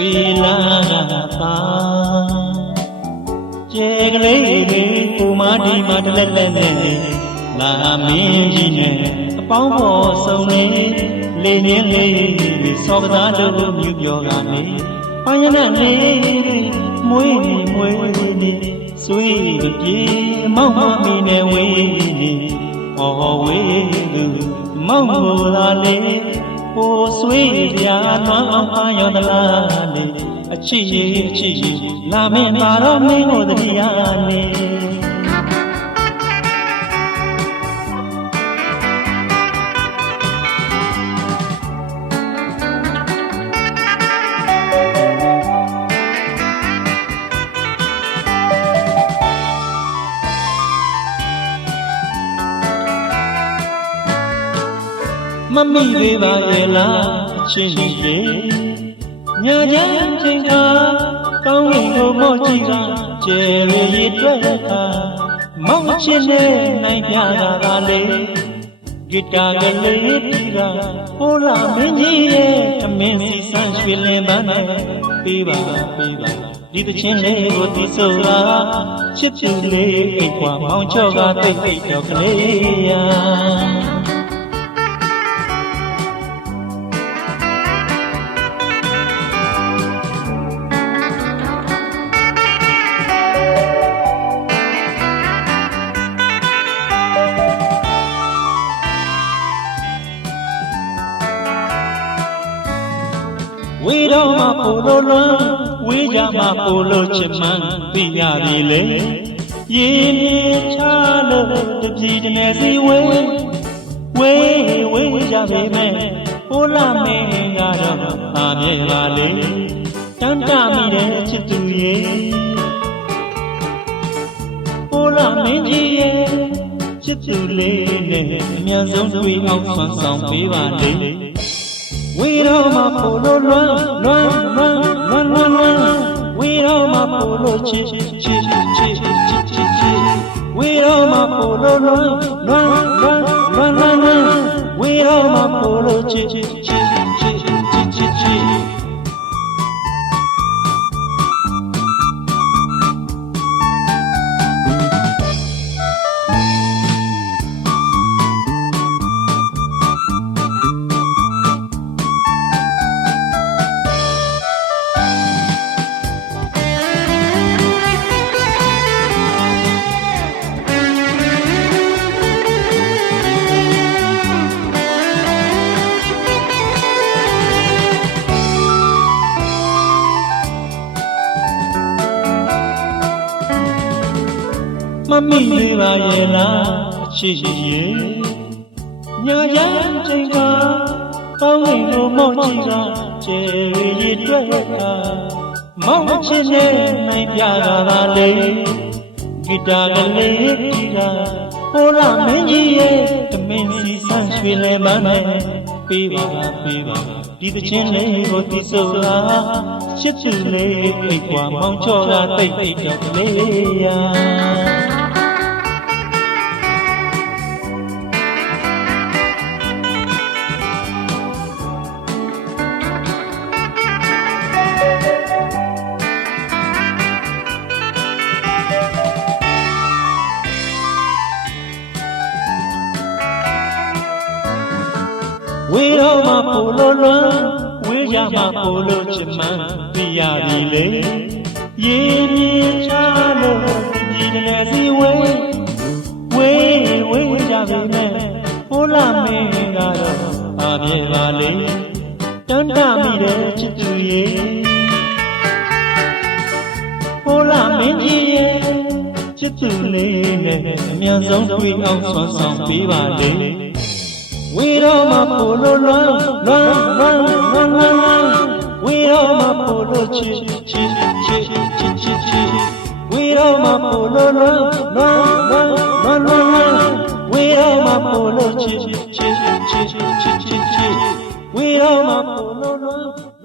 တွေ့လာတာကျေကလေးလေးကိုမဒီမတလက်လက်နဲ့လာမင်းကြီးနဲ့အပေါင်းပေါ်ဆုံးနေလေနေလေးစောကစားတို့မြူပြောကနေပိုင်းရနေမွေးနေမွေးနေဆွေးပြေမောက်မမီနဲ့ဝေးနေဟောဝေးသူမောက်မို့လာလေ ကိုဆွေးကြလွမ်းအောင်အာရောသလားလေအချစ်ကြီးအချစ်ကြီးလာမင်းပါတော့မင်းကိုတတိယနေ မမိသေးပါရဲ့လားအချင်းကြီးလေညာချမ်းချင်းကကောင်းကင်ကိုမော့ကြည့်ကကျယ်ရည်တွက်ကမောင်ချင်နဲ့နိုင်ပြတာကလေဂီတာကလေးပြီးတာဟိုလာမင်းကြီးရဲ့အမင်းစီဆန်းရွှေလင်းပန်းနဲ့ပြီးပါပြီးပါဒီတချင်းလေးကိုတီးဆိုတာချစ်သူလေးအိတ်ခွာမောင်ချော့ကတိတ်တိတ်တော့ကလေးယာ ဝေတော့မပိုလို့လွမ်းဝေးကြမပိုလို့ချစ်မှန်းသိရပြီလေရေမြေချလို့တပြည်တည်းစီဝေးဝေးဝေးကြပေမဲ့ဟိုလာမင်းကတော့အာမြေပါလေတန်တမိတဲ့ချစ်သူရဲ့ဟိုလာမင်းကြီးရဲ့ချစ်သူလေးနဲ့အမြန်ဆုံးတွေ့အောင်ဆွမ်းဆောင်ပေးပါလေ ဝီရောမပိုလို့လွမ်းလွမ်းလွမ်းလွမ်းလွမ်းလွမ်းဝီရောမပိုလို့ချစ်ချစ်ချစ်ချစ်ချစ်ဝီရောမပိုလို့လွမ်း မမိသေးပါရဲ့လားအချစ်ရဲ့ညာရန်ချိန်ကကောင်းကင်ကိုမော့ကြည့်တာကျေရည်တွက်ကမောင်ချစ်နဲ့နိုင်ပြတာပါလေဂီတာကလေးတီးတာဟိုလာမင်းကြီးရဲ့တမင်စီဆန်းရွှေလဲမန်းနဲ့ပေးပါပေးပါဒီတချင်းလေးကိုသိစိုးလားချစ်သူလေးအိတ်ကွာမောင်ချော့ကတိတ်တိတ်တော့ကလေးယာ ဝေတော့မပိုလို့လွမ်းဝေးရမပိုလို့ချစ်မှန်းသိရပြီလေရေမြေချလို့ဒီတည်းစီဝေးဝေးဝေးကြပြီမဲ့ဟိုလာမင်းကတော့အာပြေပါလေတန်တမိတဲ့ချစ်သူရဲ့ဟိုလာမင်းကြီးရဲ့ချစ်သူလေးနဲ့အမြန်ဆုံးတွေ့အောင်ဆွမ်းဆောင်ပေးပါလေ ဝီရောမပိုလို့လွမ်းလွမ်းလွမ်းလွမ်းလွမ်းလွမ်းဝီရောမပိုလို့ချစ်ချစ်ချစ်ချစ်ချစ်ချစ်ချစ်ဝီရောမပိုလို့လွမ်းလွမ်းလွမ်းလွမ်းလွမ်းလွမ်းဝီရောမပိုလို့ချစ်ချစ်ချစ်ချစ်ချစ်ချစ်ချစ်ဝီရောမပိုလို့လွမ်းလွမ်း